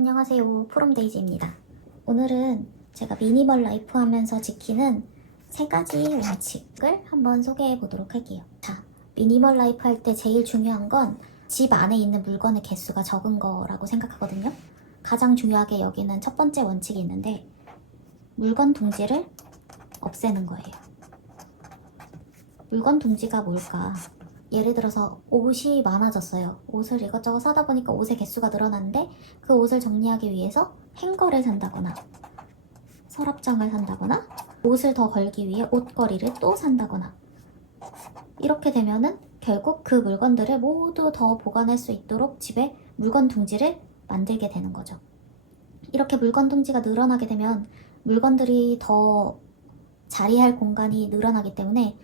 안녕하세요, 프롬데이지입니다. 오늘은 제가 미니멀 라이프 하면서 지키는 3가지 원칙을 한번 소개해 보도록 할게요. 자, 미니멀 라이프 할 때 제일 중요한 건 집 안에 있는 물건의 개수가 적은 거라고 생각하거든요. 가장 중요하게 여기는 첫 번째 원칙이 있는데 물건 둥지를 없애는 거예요. 물건 둥지가 뭘까? 예를 들어서 옷이 많아졌어요. 옷을 이것저것 사다 보니까 옷의 개수가 늘어났는데 그 옷을 정리하기 위해서 행거를 산다거나 서랍장을 산다거나 옷을 더 걸기 위해 옷걸이를 또 산다거나 이렇게 되면은 결국 그 물건들을 모두 더 보관할 수 있도록 집에 물건 둥지를 만들게 되는 거죠. 이렇게 물건 둥지가 늘어나게 되면 물건들이 더 자리할 공간이 늘어나기 때문에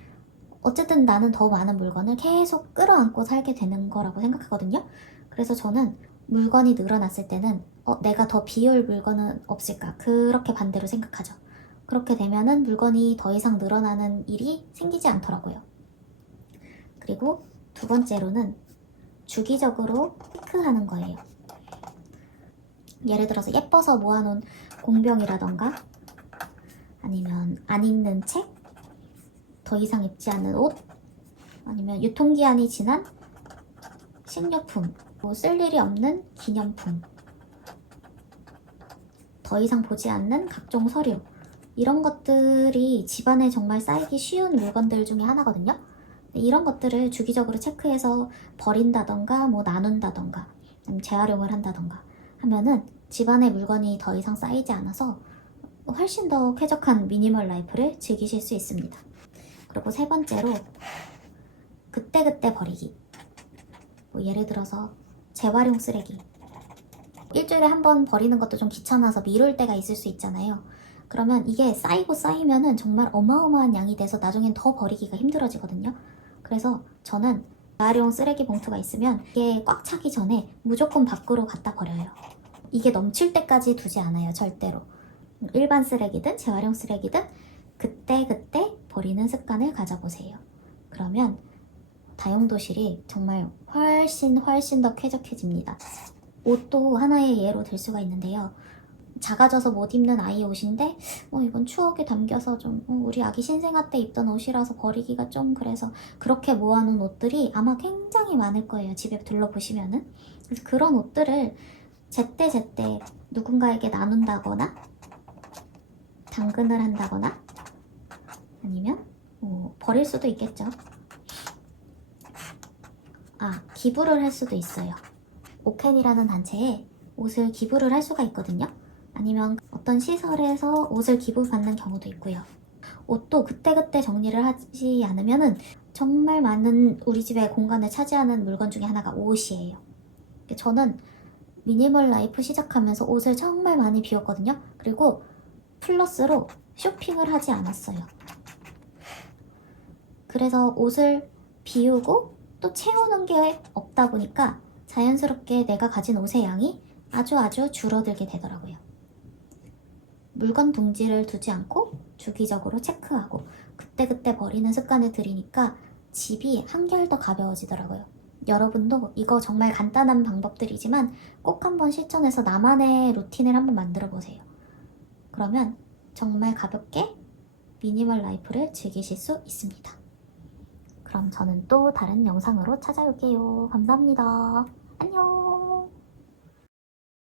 어쨌든 나는 더 많은 물건을 계속 끌어안고 살게 되는 거라고 생각하거든요. 그래서 저는 물건이 늘어났을 때는 내가 더 비울 물건은 없을까? 그렇게 반대로 생각하죠. 그렇게 되면은 물건이 더 이상 늘어나는 일이 생기지 않더라고요. 그리고 두 번째로는 주기적으로 체크하는 거예요. 예를 들어서 예뻐서 모아놓은 공병이라던가 아니면 안 입는 책, 더 이상 입지 않는 옷, 아니면 유통기한이 지난 식료품, 뭐 쓸 일이 없는 기념품, 더 이상 보지 않는 각종 서류, 이런 것들이 집안에 정말 쌓이기 쉬운 물건들 중에 하나거든요. 이런 것들을 주기적으로 체크해서 버린다던가 뭐 나눈다던가 재활용을 한다던가 하면은 집안에 물건이 더 이상 쌓이지 않아서 훨씬 더 쾌적한 미니멀 라이프를 즐기실 수 있습니다. 그리고 세 번째로 그때그때 버리기. 뭐 예를 들어서 재활용 쓰레기. 일주일에 한 번 버리는 것도 좀 귀찮아서 미룰 때가 있을 수 있잖아요. 그러면 이게 쌓이고 쌓이면은 정말 어마어마한 양이 돼서 나중엔 더 버리기가 힘들어지거든요. 그래서 저는 재활용 쓰레기 봉투가 있으면 이게 꽉 차기 전에 무조건 밖으로 갖다 버려요. 이게 넘칠 때까지 두지 않아요, 절대로. 일반 쓰레기든 재활용 쓰레기든 그때그때 버리는 습관을 가져보세요. 그러면 다용도실이 정말 훨씬 더 쾌적해집니다. 옷도 하나의 예로 들 수가 있는데요. 작아져서 못 입는 아이 옷인데 이건 추억이 담겨서 좀 우리 아기 신생아 때 입던 옷이라서 버리기가 좀 그래서 그렇게 모아놓은 옷들이 아마 굉장히 많을 거예요. 집에 둘러보시면은. 그래서 그런 옷들을 제때제때 누군가에게 나눈다거나 당근을 한다거나 아니면 버릴 수도 있겠죠. 기부를 할 수도 있어요. 오켄이라는 단체에 옷을 기부를 할 수가 있거든요. 아니면 어떤 시설에서 옷을 기부받는 경우도 있고요. 옷도 그때그때 정리를 하지 않으면은 정말 많은 우리 집의 공간을 차지하는 물건 중에 하나가 옷이에요. 저는 미니멀 라이프 시작하면서 옷을 정말 많이 비웠거든요. 그리고 플러스로 쇼핑을 하지 않았어요. 그래서 옷을 비우고 또 채우는 게 없다 보니까 자연스럽게 내가 가진 옷의 양이 아주 줄어들게 되더라고요. 물건 둥지를 두지 않고 주기적으로 체크하고 그때그때 버리는 습관을 들이니까 집이 한결 더 가벼워지더라고요. 여러분도 이거 정말 간단한 방법들이지만 꼭 한번 실천해서 나만의 루틴을 한번 만들어 보세요. 그러면 정말 가볍게 미니멀 라이프를 즐기실 수 있습니다. 그럼 저는 또 다른 영상으로 찾아올게요. 감사합니다. 안녕.